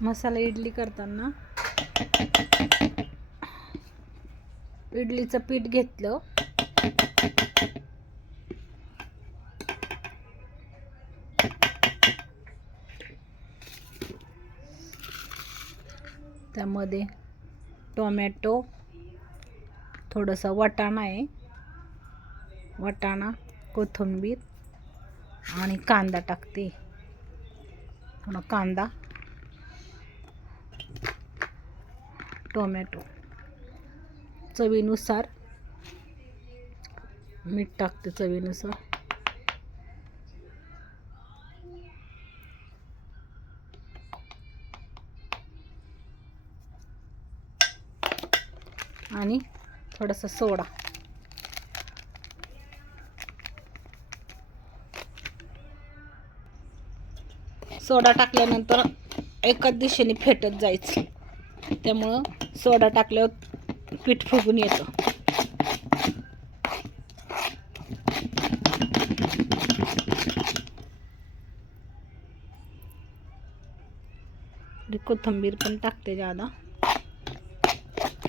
मसाला इडली करताना इडलीचं पीठ घेतलं, त्यामध्ये टोमॅटो, थोडासा वाटाणा आहे, वाटाणा, कोथिंबीर आणि कांदा टाकते. थोडा कांदा, टोमॅटो, चवीनुसार मीठ टाकते, चवीनुसार. आणि थोडासा सोडा. सोडा टाकल्यानंतर एकाच दिशेने फेटत जायचं, त्यामुळं सोडा टाकल्यावर पीठ फुगून येतं. कोथिंबीर पण टाकते जादा.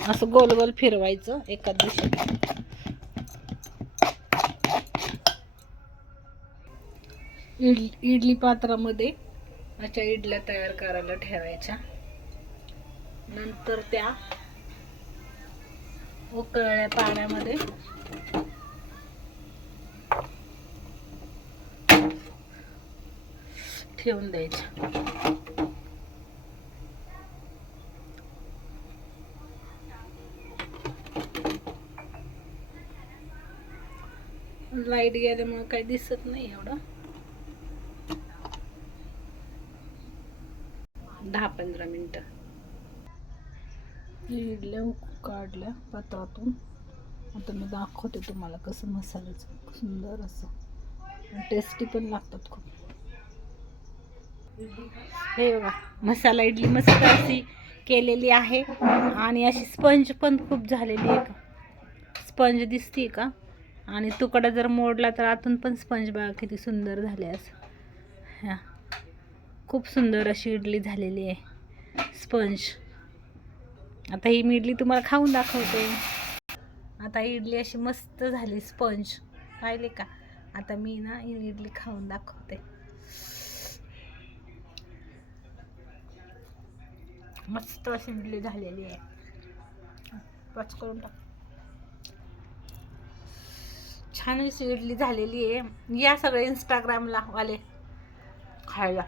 असं गोल गोल फिरवायचं एकाच दिशेने. इडली पात्रामध्ये अशा इडल्या तयार करायला ठेवायच्या. नंतर त्या उकळल्या पाण्यामध्ये ठेवून द्यायच्या. लाईट गेल्यामुळे काही दिसत नाही एवढं. 10-15 मिनिटं. इडल्या काढल्या पात्रातून. आता मी दाखवते तुम्हाला कसं मसाल्याचं सुंदर असं, टेस्टी पण लागतात खूप. हे बघा, मसाला इडली मस्त अशी केलेली आहे आणि अशी स्पंज पण खूप झालेली आहे. स्पंज दिसते का? आणि तुकडा जर मोडला तर आतून पण स्पंज बघा किती सुंदर झाले. असं ह्या खूप सुंदर अशी इडली झालेली आहे, स्पंज. आता ही मी इडली तुम्हाला खाऊन दाखवते. आता ही इडली अशी मस्त झाली, स्पंज पाहिले का? आता मी ना ही इडली खाऊन दाखवते. मस्त अशी इडली झालेली आहे. पच करून टाक. छान अशी इडली झालेली आहे. या सगळे इंस्टाग्रामला वाले खायला.